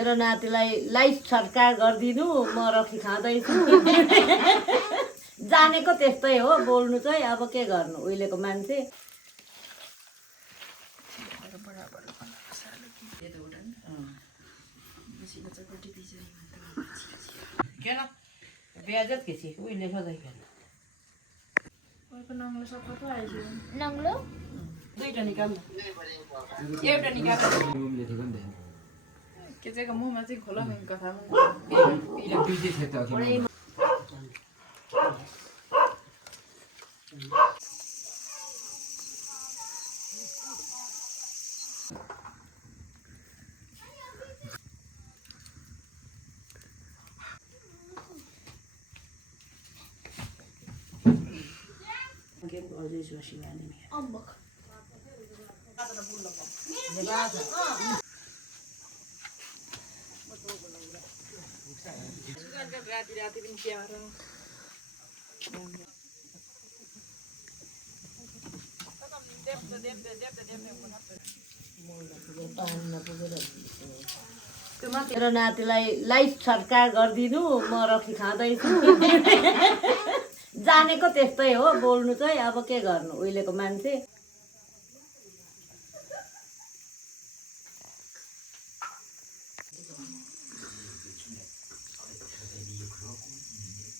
मेरो नातिलाई लाइफ सरकार गरिदिनु म रक्सी खाँदैछु जानेको त्यस्तै हो बोल्नु चाहिँ अब के गर्नु उहिलेको मान्छे ब्याजत के छी उहिले सधैँ नंगलो दुईटा निकाल्नु एउटा निकाल्नु के चाहिँ मुखमा चाहिँ खोला कथामा राति पनि क्याएर मेरो नातिलाई लाइफ सरकार गरिदिनु म रक्सी खाँदैछु जानेको त्यस्तै हो बोल्नु चाहिँ अब के गर्नु उहिलेको मान्छे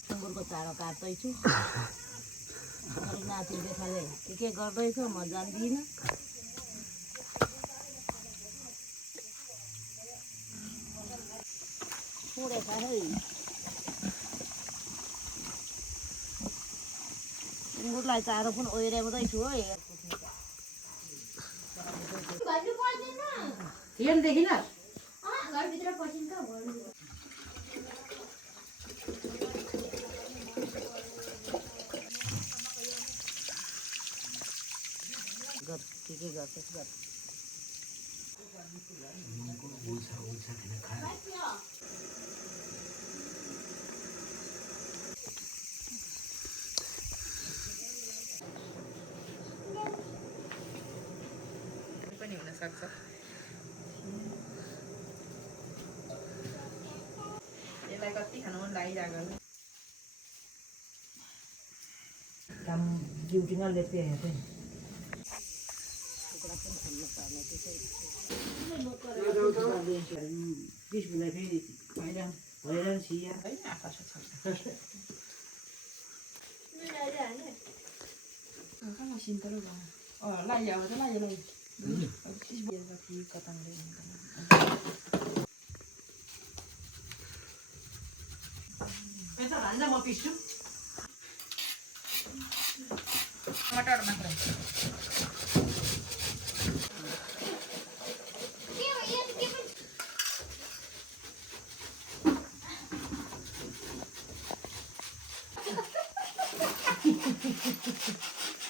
सुँगुरको चारो काट्दैछु नाति देखाले के गर्दैछ म जान्दिनँ सुँगुरलाई चारो पनि ओइराउँदैछु हो हेर्नुदेखि न घरभित्र पसिन्छ के गर्छस् गर पनि हुन सक्छ यसलाई कति खानु मन लागिरहेको काम ड्युटीमा लेप्दै हेर्दै बिसलाई फेरि हैरान छिया है आँखा छ कहाँ सिन्तरो लाग्यो अब त लाग्यो कताङ्ग्रे म पिस्छु मटर मात्र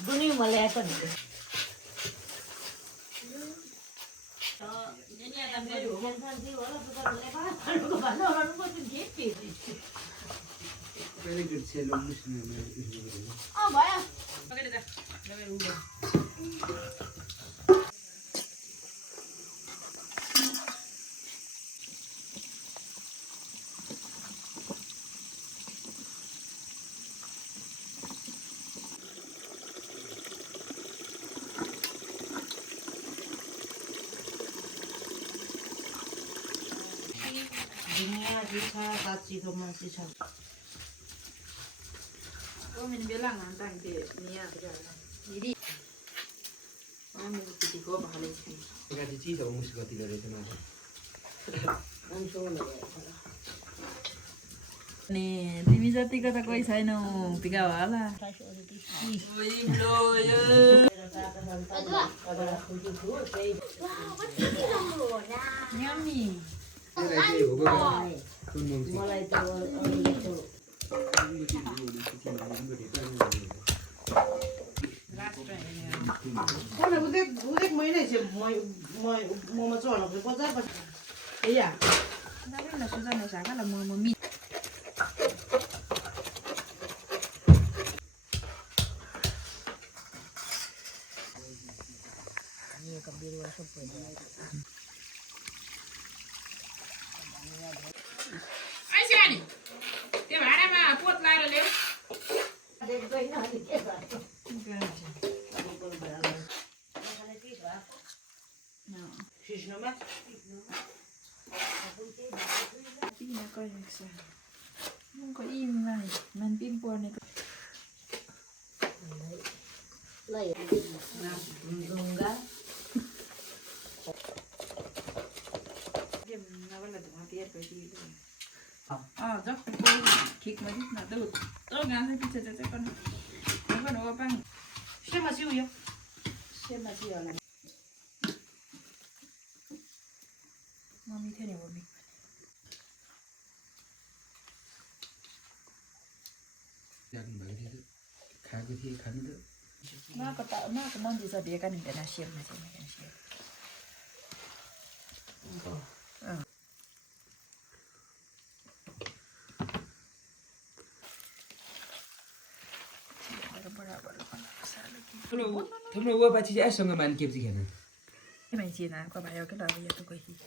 दुनी ल्याएको नि काचिको मान्छे छ Komen bilang antang di niat jalan. Jadi, kami begitu kau bahalai sih. Enggak dici sama musik tidak ada sana. Nih, timi jati kata kau isai no tiga wala. Oi bloyo. Yummy. मलाई त उदेक महिना चाहिँ ममा चढ्नु बजार या Tapi nggak susah nih saya kalau mau mie. सिस्नोमा Pinako yung isa. Yung ko imay. Man pimpo ni ko. Lay. Dunga. Game nawala do matier ko dito. Jok ko kick mo dit na do. To nga sa pizza sa kon. Ano no pang. Siya masiyo yo. Siya masiyo lang. Mami tene wo mi. जाग्नु भएको थियो खाएको थिएँ खानु त Mako nanti sa dia kan hindi na share na siya na share. थुप्रो वापछि चाहिँ आसँग मान केप्ची खेल्न May sina ko ba yung kailangan yung tukoy hiki.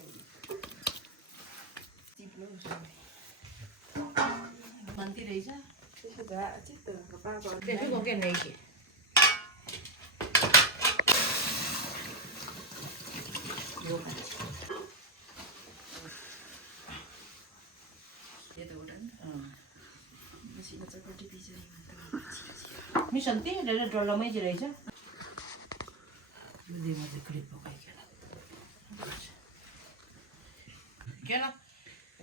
Tiplo siya. Manti रहेछ Sudah, cito kapag त्यसै बोके नै के Dito udah. Masih baca kerja di sini. Mission त्यही डल्लोमै चाहिँ रहेछ बुझेमा चाहिँ क्लिप पकाइखेर केन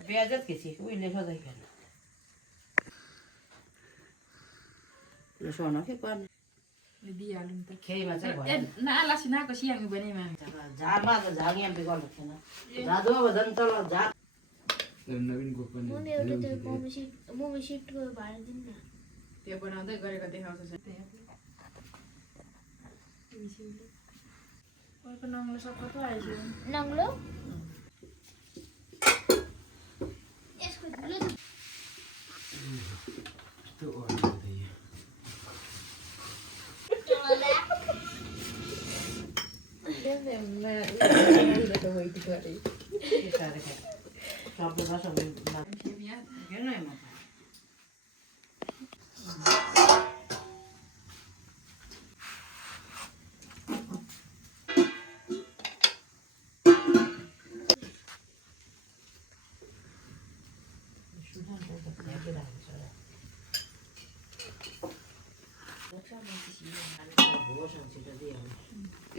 ब्याजत के छी उहिले सधैँ खेल सोना के पर्ने Lebih alum tak. खेलमा चाहिँ भयो Na alas na ko siya ng bani ma. झारमा त झाग यहाँ बिगाउनु थिएन झादो अब झन् तल झाग नवीन गोप पनि मम्मी एउटा त्यो मोमो सिटको भाडा दिनु न Dia बनाउँदै गरेको देखाउँछ चाहिँ. Ko nang lasap ko ay siya. नङ्लो यसको धुलो त्यो अर्डर थियो सबै सबै हेर्न है म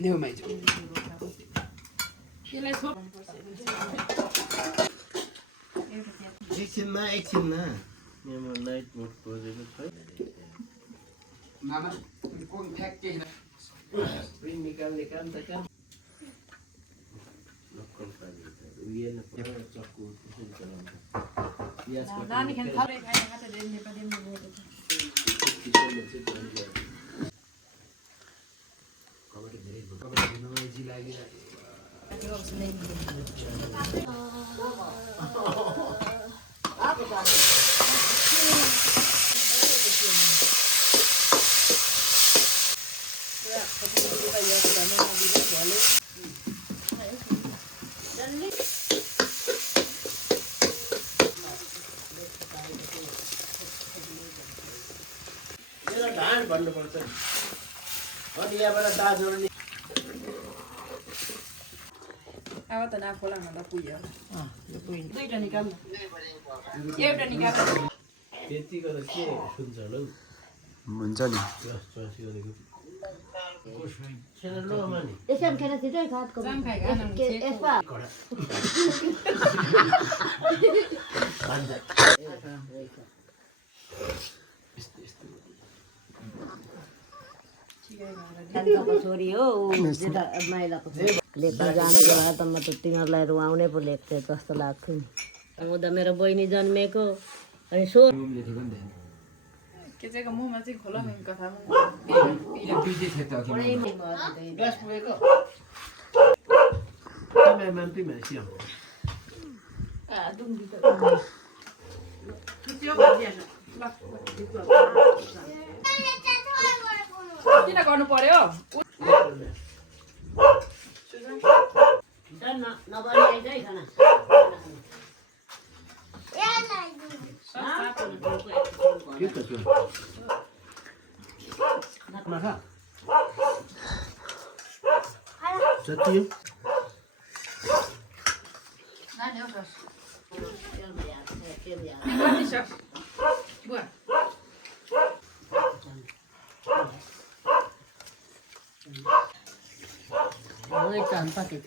ल्याउ माइजो यसलाई सो. एकछिनमा मेरो नाइट मोड खोजेको छ मामा कोन ठ्याक के प्रिन्ट निकाल्ने काम त काम नक्कल पानी उयो न चक्कु त्यसरी चलाउँछ प्याज Nani kan thare khai hata den pa den mo. कबाट धेरै भयो कबाट नमाइजी लागिरहेको ढाँड भन्नुपर्छ अनि यहाँबाट दाजुहरू नि Awa ta na kolang na puya. यो पुइन Duita nikam. एउटा निकाल. त्यति गर्दा के सुन्छ होला हौ हुन्छ नि चस गरेको छैन लोमा नि यसम खेर छिटै खातको Sam khai ga nang यसमा कडा भन्छ यस्तो यस्तो कान्छोको छोरी हो जेठा माइलाको लेख्न जानेको भए त म त तिनीहरूलाई रुवाउनै पो लेख्थेँ जस्तो लाग्थ्यो नि हुँदा मेरो बहिनी जन्मेको अनि सो रुमले थियो नि के चाहिँ को मुमा चाहिँ खोला मेरो कथामा. त्यो पिजे थियो त अघि ग्यास पुगेको तपाईँ मान्ति मासियो Dung dito. Kitiyo ba diyan? Lak. Hindi na kono पर्यो. नबनाइ है खाना के त त्यो Mà rất tiêu. Nada, eu gosto. Aquele Deixa. Boa. ơi chán pakai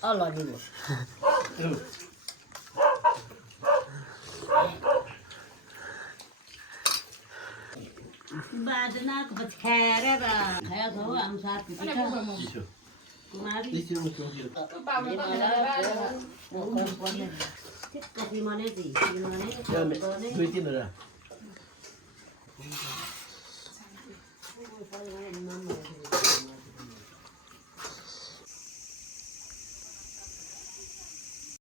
Allah dulu. Badana kepada dah. Saya tahu am saat kita kemari. Đi chưa một chỗ kia. Bao nhiêu con này Kasih mana sih? Gimana? Giờ mẹ nuôi tin rồi à?